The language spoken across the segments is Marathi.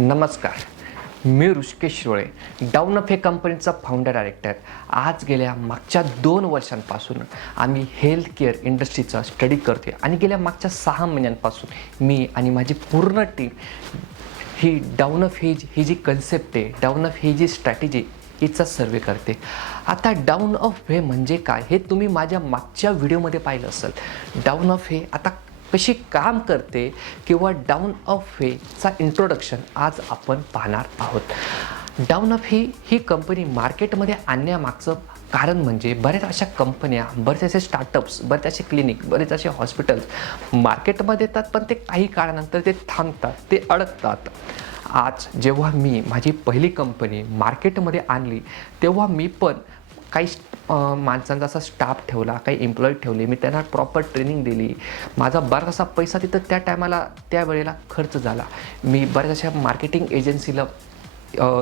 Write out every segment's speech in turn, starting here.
नमस्कार, मी ऋषिकेश शिरोळे, डाऊन अप हे कंपनीचा फाउंडर डायरेक्टर. आज गेल्या मागच्या 2 वर्षांपासून आम्ही हेल्थ केअर इंडस्ट्रीचा स्टडी करतोय आणि गेल्या मागच्या 6 महिन्यांपासून मी आणि माझी पूर्ण टीम ही डाऊन अप ही जी कन्सेप्ट आहे, डाऊन अप ही जी स्ट्रॅटेजी हिचा सर्वे करते. आता डाऊन अप हे म्हणजे काय हे तुम्ही माझ्या मागच्या व्हिडिओमध्ये पाहिलं असेल. डाऊन अप हे आता कशी काम करते किंवा डाऊन अप वेचा इंट्रोडक्शन आज आपण पाहणार आहोत. डाऊन अप ही कंपनी मार्केटमध्ये आणण्यामागचं कारण म्हणजे बऱ्याच अशा कंपन्या, बरेच असे स्टार्टअप्स, बरेच असे क्लिनिक, बरेच असे हॉस्पिटल्स मार्केटमध्ये येतात, पण ते काही काळानंतर ते थांबतात, ते अडकतात. आज जेव्हा मी माझी पहिली कंपनी मार्केटमध्ये आणली तेव्हा मी पण काही माणसांचा असा स्टाफ ठेवला, काही एम्प्लॉई ठेवले, मी त्यांना प्रॉपर ट्रेनिंग दिली. माझा बराचसा पैसा तिथं त्या वेळेला खर्च झाला. मी बऱ्याच अशा मार्केटिंग एजन्सीला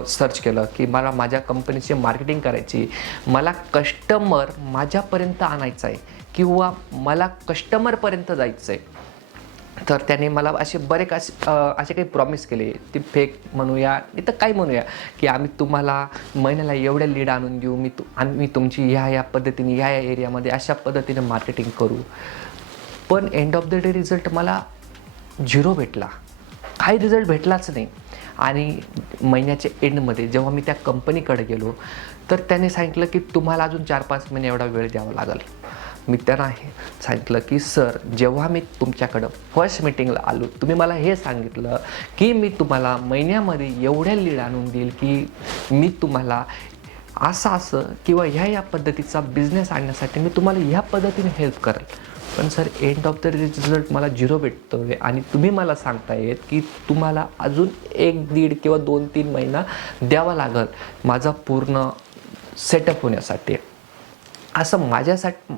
सर्च केलं की मला माझ्या कंपनीची मार्केटिंग करायची, मला कस्टमर माझ्यापर्यंत आणायचा आहे किंवा मला कस्टमरपर्यंत जायचं आहे. तर त्याने मला असे काही प्रॉमिस केले, ती फेक म्हणूया इथं काय म्हणूया, की आम्ही तुम्हाला महिन्याला एवढ्या लीड आणून देऊ, आम्ही तुमची ह्या पद्धतीने ह्या एरियामध्ये अशा पद्धतीने मार्केटिंग करू. पण end of the day result मला 0 भेटला, काही रिझल्ट भेटलाच नाही. आणि महिन्याच्या एंडमध्ये जेव्हा मी त्या कंपनीकडे गेलो तर त्याने सांगितलं की तुम्हाला अजून 4-5 महिने एवढा वेळ द्यावा लागेल. मी त्यांना सांगितलं की सर, जेव्हा मी तुमच्याकडं फर्स्ट मीटिंगला आलो तुम्ही मला हे सांगितलं की मी तुम्हाला महिन्यामध्ये एवढ्या लीड आणून देईल की मी तुम्हाला असं किंवा ह्या पद्धतीचा बिझनेस आणण्यासाठी मी तुम्हाला ह्या पद्धतीने हेल्प करेल. पण sir, end of the result मला 0 भेटतो आहे आणि तुम्ही मला सांगतायत की तुम्हाला अजून 1-1.5 किंवा 2-3 महिना द्यावा लागेल माझा पूर्ण सेटअप होण्यासाठी. असं माझ्यासाठी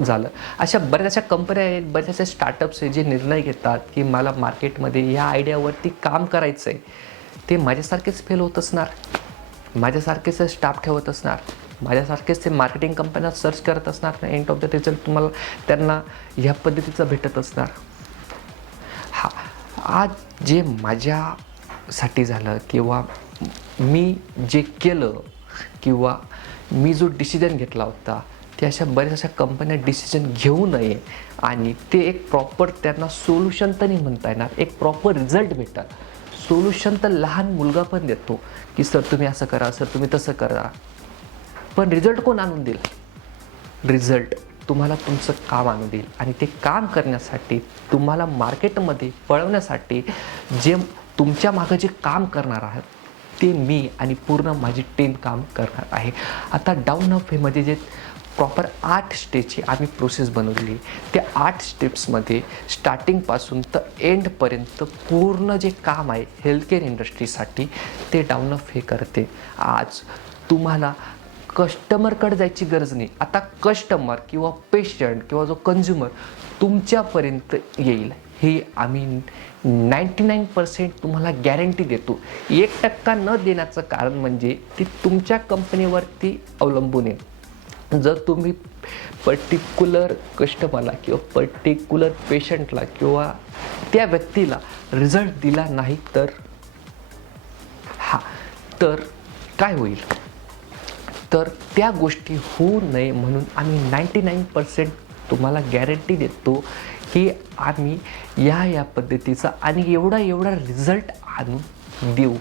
झालं. अशा बऱ्याचशा कंपन्या आहेत, बऱ्याचशा स्टार्टअप्स आहेत जे निर्णय घेतात की मला मार्केटमध्ये ह्या आयडियावरती काम करायचं आहे. ते माझ्यासारखेच फेल होत असणार, माझ्यासारखेच स्टाफ ठेवत असणार, माझ्यासारखेच ते मार्केटिंग कंपन्या सर्च करत असणार ना. एंड ऑफ द रिझल्ट तुम्हाला त्यांना ह्या पद्धतीचं भेटत असणार. आज जे माझ्यासाठी झालं किंवा मी जे केलं किंवा मी जो डिसिजन घेतला होता ते अशा बऱ्याचशा कंपन्या डिसिजन घेऊ नये आणि ते एक प्रॉपर त्यांना सोल्युशन तर नाही म्हणता येणार, एक प्रॉपर रिझल्ट भेटतात. सोल्युशन तर लहान मुलगा पण देतो की सर तुम्ही असं करा, सर तुम्ही तसं करा. पण रिझल्ट कोण आणून देईल? रिझल्ट तुम्हाला तुमचं काम आणून देईल. आणि ते काम करण्यासाठी तुम्हाला मार्केटमध्ये पळवण्यासाठी जे तुमच्या मागं जे काम करणार आहात ते मी आणि पूर्ण माझी टीम काम करणार आहे. आता डाऊन अप मध्ये जे प्रॉपर 8 स्टेजची आम्ही प्रोसेस बनवली, त्या 8 स्टेप्समध्ये स्टार्टिंगपासून तर एंडपर्यंत पूर्ण जे काम आहे हेल्थकेअर इंडस्ट्रीसाठी ते डाऊन अप हे करते. आज तुम्हाला कस्टमरकडे जायची गरज नाही. आता कस्टमर किंवा पेशंट किंवा जो कंझ्युमर तुमच्यापर्यंत येईल हे आम्ही 99% तुम्हाला गॅरंटी देतो. 1% न देण्याचं कारण म्हणजे ती तुमच्या कंपनीवरती अवलंबून आहे. जर तुम्ही पर्टिक्युलर कस्टमरला किंवा पर्टिक्युलर पेशंटला किंवा त्या व्यक्तीला रिझल्ट दिला नाही तर तर काय होईल? तर त्या गोष्टी होऊ नये म्हणून आम्ही 99% तुम्हाला गॅरंटी देतो की आम्ही या पद्धतीचा आणि एवढा रिझल्ट आणून देऊ.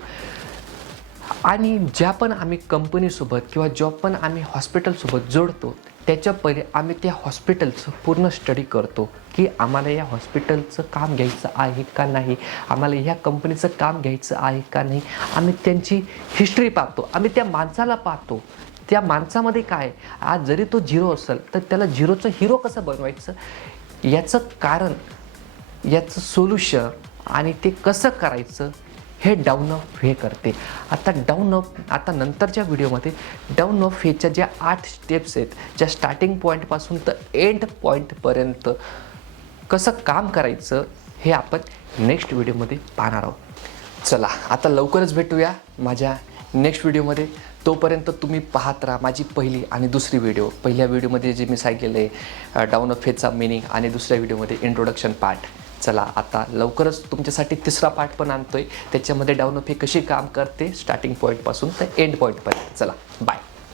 आणि ज्या पण आम्ही कंपनीसोबत किंवा जॉब पण आम्ही हॉस्पिटलसोबत जोडतो त्याच्या पहिले आम्ही त्या हॉस्पिटलचं पूर्ण स्टडी करतो की आम्हाला या हॉस्पिटलचं काम घ्यायचं आहे का नाही, आम्हाला ह्या कंपनीचं काम घ्यायचं आहे का नाही. आम्ही त्यांची हिस्ट्री पाहतो, आम्ही त्या माणसाला पाहतो, त्या माणसामध्ये काय. आज जरी तो 0 असेल तर त्याला 0चं हिरो कसं बनवायचं याचं कारण, याचं सोल्युशन आणि ते कसं करायचं हे डाऊन अप हे करते. आता नंतरच्या व्हिडिओमध्ये डाऊन अप हेच्या ज्या 8 स्टेप्स आहेत, ज्या स्टार्टिंग पॉईंटपासून तर एंड पॉईंटपर्यंत कसं काम करायचं हे आपण नेक्स्ट व्हिडिओमध्ये पाहणार आहोत. चला आता लवकरच भेटूया माझ्या नेक्स्ट व्हिडिओमध्ये. तोपर्यंत तुम्ही पाहत राहा माझी पहिली आणि दुसरी व्हिडिओ. पहिल्या व्हिडिओमध्ये जे मी सांगितलेलं आहे डाऊन अप हेचा मिनिंग आणि दुसऱ्या व्हिडिओमध्ये इंट्रोडक्शन पार्ट. चला आता लवकरच तुमच्यासाठी तिसरा पार्ट पण आणतोय, त्याच्यामध्ये डाउन ऑफ हे कशी काम करते स्टार्टिंग पॉईंटपासून तर एंड पॉईंटपर्यंत. चला बाय.